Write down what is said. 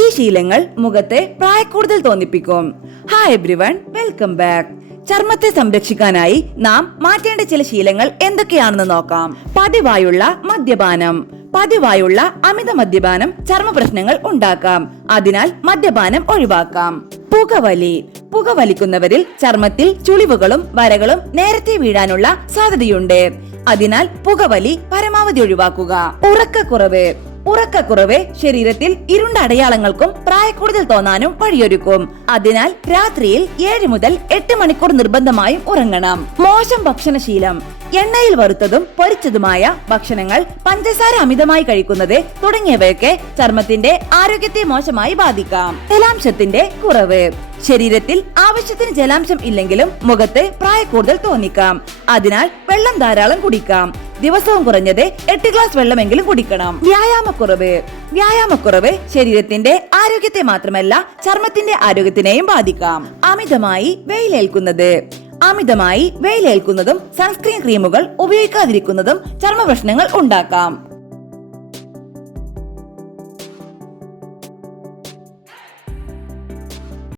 ഈ ശീലങ്ങൾ മുഖത്തെ പ്രായക്കൂടുതൽ തോന്നിപ്പിക്കും. Hi everyone, welcome back. ചർമ്മത്തെ സംരക്ഷിക്കാനായി നാം മാറ്റേണ്ട ചില ശീലങ്ങൾ എന്തൊക്കെയാണെന്ന് നോക്കാം. പതിവായുള്ള മദ്യപാനം. പതിവായുള്ള അമിത മദ്യപാനം ചർമ്മ പ്രശ്നങ്ങൾ ഉണ്ടാക്കാം. അതിനാൽ മദ്യപാനം ഒഴിവാക്കാം. പുകവലി. പുകവലിക്കുന്നവരിൽ ചർമ്മത്തിൽ ചുളിവുകളും വരകളും നേരത്തെ വീഴാനുള്ള സാധ്യതയുണ്ട്. അതിനാൽ പുകവലി പരമാവധി ഒഴിവാക്കുക. ഉറക്കക്കുറവ്. ഉറക്കക്കുറവ് ശരീരത്തിൽ ഇരുണ്ട അടയാളങ്ങൾക്കും പ്രായക്കൂടുതൽ തോന്നാനും വഴിയൊരുക്കും. അതിനാൽ രാത്രിയിൽ 7 മുതൽ 8 മണിക്കൂർ നിർബന്ധമായും ഉറങ്ങണം. മോശം ഭക്ഷണശീലം. എണ്ണയിൽ വറുത്തതും പൊരിച്ചതുമായ ഭക്ഷണങ്ങൾ, പഞ്ചസാര അമിതമായി കഴിക്കുന്നത് തുടങ്ങിയവയൊക്കെ ചർമ്മത്തിന്റെ ആരോഗ്യത്തെ മോശമായി ബാധിക്കാം. ജലാംശത്തിന്റെ കുറവ്. ശരീരത്തിൽ ആവശ്യത്തിന് ജലാംശം ഇല്ലെങ്കിലും മുഖത്ത് പ്രായക്കൂടുതൽ തോന്നിക്കാം. അതിനാൽ വെള്ളം ധാരാളം കുടിക്കാം. ദിവസവും കുറഞ്ഞത് 8 ഗ്ലാസ് വെള്ളമെങ്കിലും കുടിക്കണം. വ്യായാമക്കുറവ്. വ്യായാമക്കുറവ് ശരീരത്തിന്റെ ആരോഗ്യത്തെ മാത്രമല്ല ചർമ്മത്തിന്റെ ആരോഗ്യത്തിനെയും ബാധിക്കാം. അമിതമായി വെയിലേൽക്കുന്നത്. അമിതമായി വെയിലേൽക്കുന്നതും സൺസ്ക്രീൻ ക്രീമുകൾ ഉപയോഗിക്കാതിരിക്കുന്നതും ചർമ്മ പ്രശ്നങ്ങൾ ഉണ്ടാക്കാം.